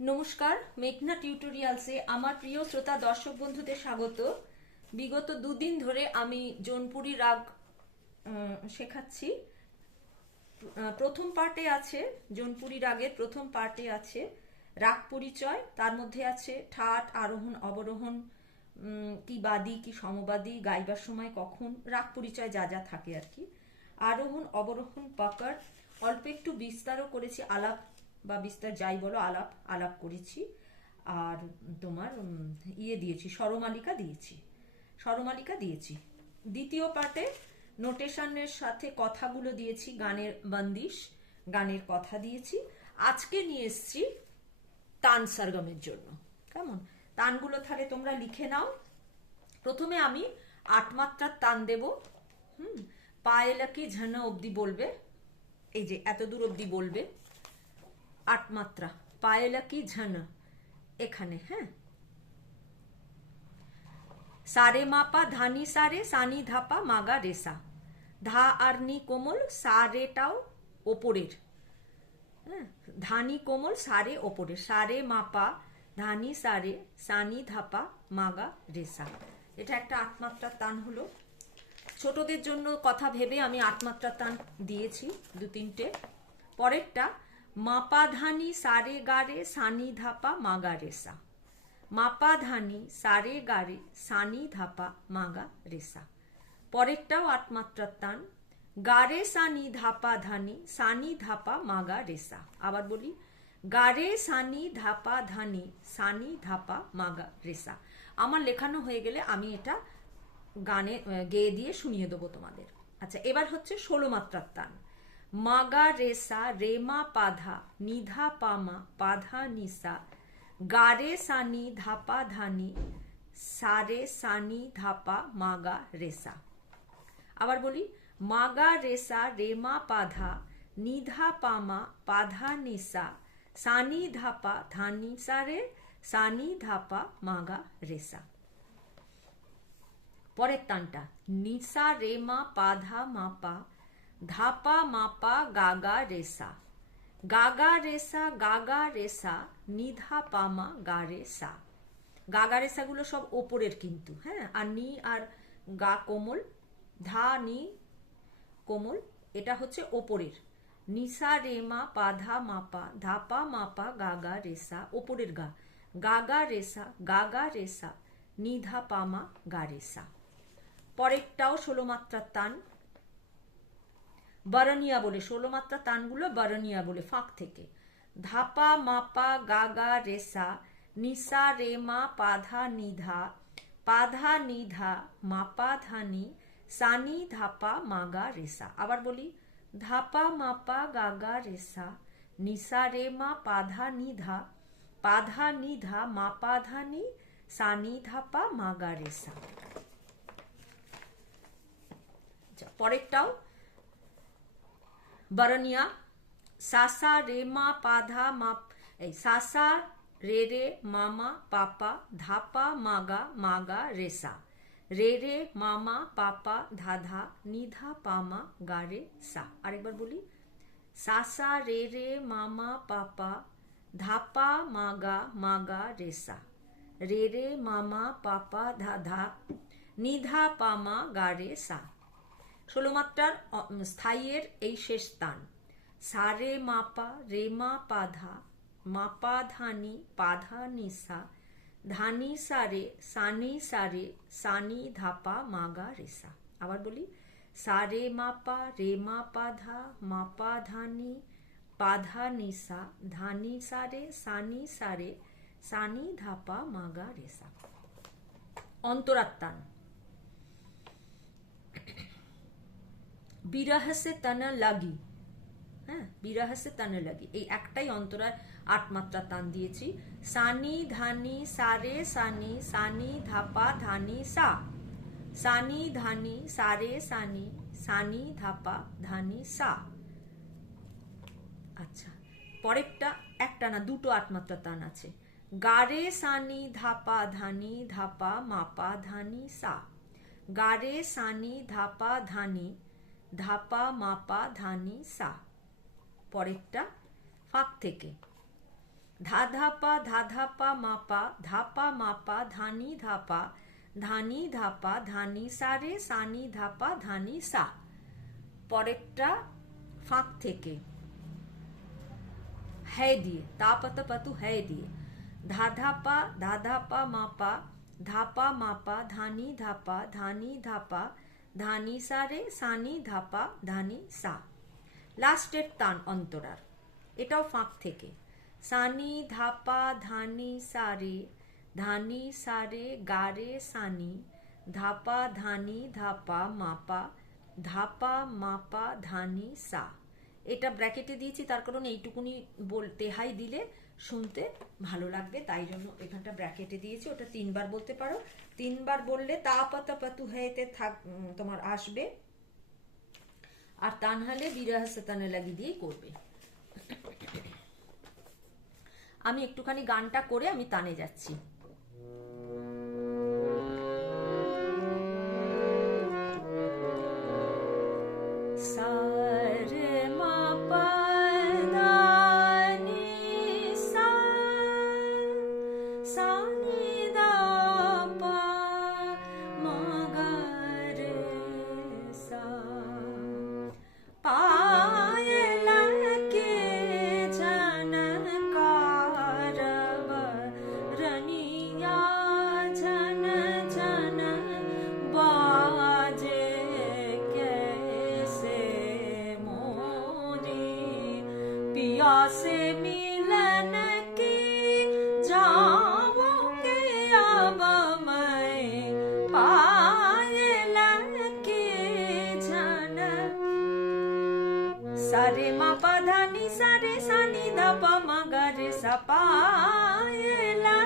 নমস্কার, মেঘনা টিউটোরিয়ালসে আমার প্রিয় শ্রোতা দর্শক বন্ধুদের স্বাগত। বিগত দুদিন ধরে আমি জোনপুরি রাগ শেখাচ্ছি। প্রথম পার্টে আছে জোনপুরি রাগের প্রথম পার্টে আছে রাগ পরিচয়, তার মধ্যে আছে ঠাট, আরোহণ, অবরোহণ কি বাদী, কি সমবাদী, গাইবার সময় কখন, রাগ পরিচয় যা যা থাকে আর কি। আরোহণ, অবরোহণ, পাকার, অল্প একটু বিস্তারও করেছি, আলাপ বা বিস্তার যাই বলো, আলাপ আলাপ করেছি। আর তোমার ইয়ে দিয়েছি, স্বরমালিকা দিয়েছি। স্বরমালিকা দিয়েছি। দ্বিতীয় পার্টে নোটেশনের সাথে কথাগুলো দিয়েছি, গানের বন্দিশ, গানের কথা দিয়েছি। আজকে নিয়ে এসছি তান সরগমের জন্য। কেমন? তানগুলো তাহলে তোমরা লিখে নাও। প্রথমে আমি আট মাত্রার তান দেব। হুম? পায়েলাকি ঝন অবধি বলবে। এই যে, এত দূর অবধি বলবে। আট মাত্রা পায়েলাকি ঝন? এখানে হ্যাঁ? সারে মাপা ধানি সারে, সানি ধাপা মাগা রেসা। ধা আর নি কোমল, সারেটাও ওপরের। হ্যাঁ? ধানি কোমল, সারে ওপরে সারে মাপা ধানি সারে, সানি ধাপা মাগা রেসা। এটা একটা আটমাত্রার তান হলো। ছোটদের জন্য কথা ভেবে আমি আটমাত্রার তান দিয়েছি দু তিনটে পরেরটা মাপা ধানি সারে গারে সানি ধাপা মাগা রেসা। মাপা ধানি সারে গারে সানি ধাপা মাগা রেসা। পরেরটাও আটমাত্রার তান গারে সানি ধাপা ধানি, সানি ধাপা মাগা রেসা। আবার বলি, গারে সানি ধাপা ধানি, সানি ধাপা মাগা রেসা। আমার লেখানো হয়ে গেলে আমি এটা গানে গেয়ে দিয়ে শুনিয়ে দেবো তোমাদের। আচ্ছা এবার হচ্ছে ষোলো মাত্রার তান মাগা রেসা, রেমা পাধা, নিধা পামা, পাধা নিসা, গারে সানি ধাপা ধানি, সারে সানি ধাপা মাগা রেসা। আবার বলি, মাগা রেসা, রেমা পাধা, নিধা পামা, পাধা নিসা, সানি ধাপা ধানি সারে, সানি ধাপা মাগা রেসা। পরের তানটা নিসা, রেমা, পাধা, মাপা ধাপা মাপা গাগা রেসা। গাগা রেসা গাগা রেসা, নিধা পামা গা রেসা। গাগা রেসাগুলো সব ওপরের কিন্তু হ্যাঁ? আর নি আর গা কোমল, ধা নি কোমল, এটা হচ্ছে ওপরের। নিসা, রেমা, পাধা, মাপা, ধাপা, মাপা, গাগা রেসা, ওপরের গা। গাগা রেসা গাগা রেসা, নিধা পামা গা রেসা। পরেরটাও ষোলো মাত্রার তান। বরণিয়া বলে ষোলো মাত্রা তানগুলো বরণিয়া বলে ফাঁক থেকে। ধাপা মাপা গাগা রেসা নিসা রেমা পাধা নিধা পাধা নিধা মাপা ধানি সানি ধাপা মাগা রেসা। আবার বলি ধাপা মাপা গাগা রেসা নিসা রেমা পাধা নিধা পাধা নিধা মাপা ধানি সানি ধাপা মাগা রেসা। আচ্ছা, পরেরটাও বরনিয়া সাসা রেমা পাধা মাপ এই সাসা রে রে মামা পাপা ধাপা মাগা মাগা রেসা রে রে মামা পাপা ধাধা নিধা পামা গারে সা আরেকবার বলি সাসা রে রে মামা পাপা ধাপা মাগা মাগা রেসা রে রে মামা পাপা ধাধা নিধা পামা গারে সা ষোলো মাত্রার স্থায়ীর এই শেষ স্থান সারে মাপা রেমা পাধা, মাপা ধানি, পাধা নিসা, ধানি সারে, সানি সারে, সানি ধাপা মাগা রেসা। আবার বলি সা সারে মাপা রেমা পাধা, মাপা ধানি, পাধা নিসা, ধানি সারে, সানি সারে, সানি ধাপা মাগা রেসা। অন্তরাত্মান। বিরহ সে তানা লাগি। হ্যাঁ বিরহ সে তানা লাগি। এই একটাই অন্তরার আট মাত্রা তান দিয়েছি। সানি, ধানি, সারে, সানি সানি, ধাপা, ধানি, সা। সানি, ধানি, সারে, সানি সানি, ধাপা, ধানি, সা। আচ্ছা পরেরটা একটা না, দুটো আটমাত্রা তান আছে। গারে সানি, ধাপা, ধানি, ধাপা, মাপা, ধানি, সা। গারে সানি, ধাপা, ধানি ধাপা, মাপা, ধানি, সা। পরেরটা ফাঁক থেকে। ধা, ধাপা ধা, ধাপা, মাপা ধাপা, মাপা, ধানি, ধাপা ধানি ধাপা, ধানি সারে সানি, ধাপা, ধানি, সা। পরেরটা ফাঁক থেকে। হ্যায় দিয়ে, তা পাতা পাতু হ্যায় দিয়ে। ধা, ধাপা ধা, ধাপা, মাপা ধাপা, মাপা ধানি, ধাপা ধানি সা রে সানি ধাপা, ধানি সা। লাস্টের তান অন্তরার। এটাও ফাঁক থেকে। সানি, ধাপা, ধানি সারে ধানি সারে, গারে সানি, ধাপা, ধানি ধাপা, মাপা ধাপা, মাপা, ধানি সা। এটা ব্র্যাকেটে দিয়েছি, তার কারণ এইটুকুনি বলতে হাই দিলে শুনতে ভালো লাগবে, তাই জন্য এখানটা ব্র্যাকেটে দিয়েছি, ওটা তিনবার বলতে পারো। তিনবার বললে তা পাতা পাতু হেতে থাক তোমার আসবে। আর তা নাহলে বিরাহ সেতানে লাগি দিয়ে করবে। আমি একটুখানি গানটা করে আমি তানে যাচ্ছি। zapaya la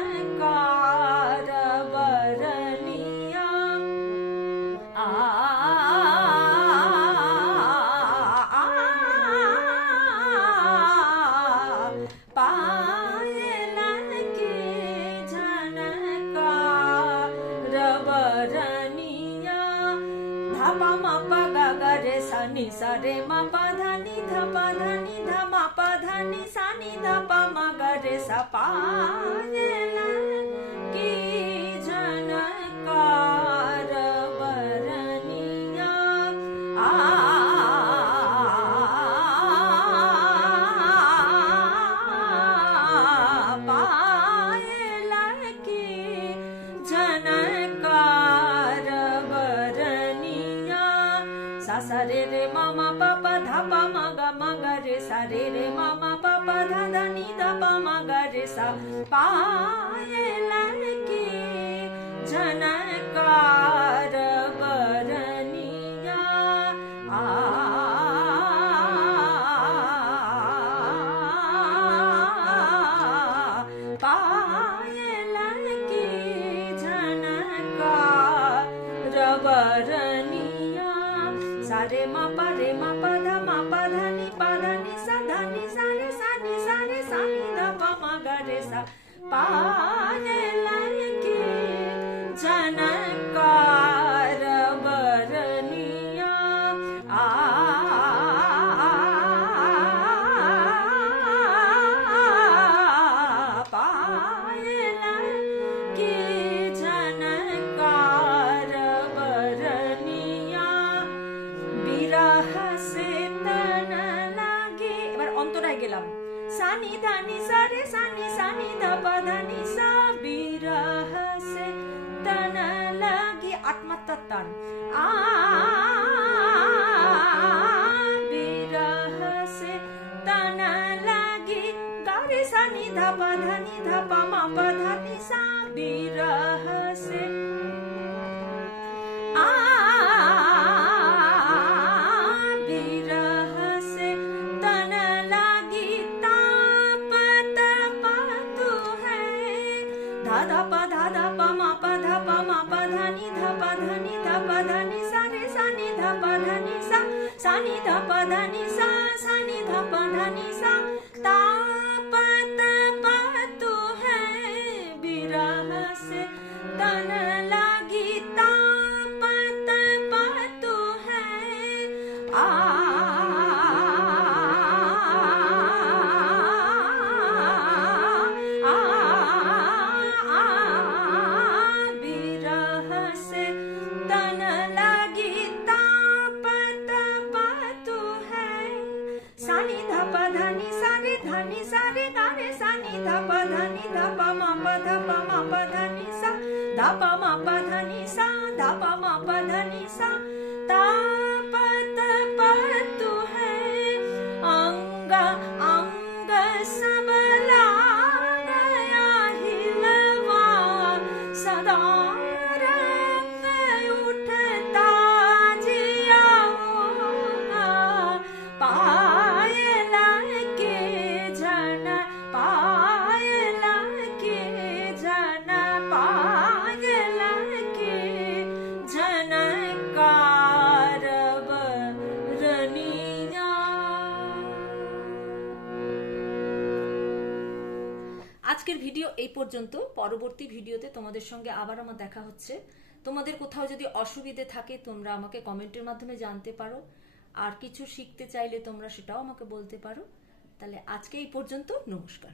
नि सा रे मा पा धा नि ध पा धा नि ध मा पा धा नि सा नि ध पा मा ग रे सा पा पायल की पायलन की जनकार बरनिया आ पायलन की जनकार बरनिया বিরহ সে তন লাগে এবার অন্তরায় গেলাম সানি ধানি সারে সানি আত্মাত্মার টান আ বিরহ সে তন লাগে গারে সানি ধপ ধানি ধপ মা ধানি সা বিরহ sa ni dha pa dha ni sa sa ni dha pa dha ni sa ta পর্যন্ত পরবর্তী ভিডিওতে তোমাদের সঙ্গে আবার আমার দেখা হচ্ছে। তোমাদের কোথাও যদি অসুবিধে থাকে, তোমরা আমাকে কমেন্টের মাধ্যমে জানতে পারো। আর কিছু শিখতে চাইলে তোমরা সেটাও আমাকে বলতে পারো। তাহলে আজকে এই পর্যন্ত, নমস্কার।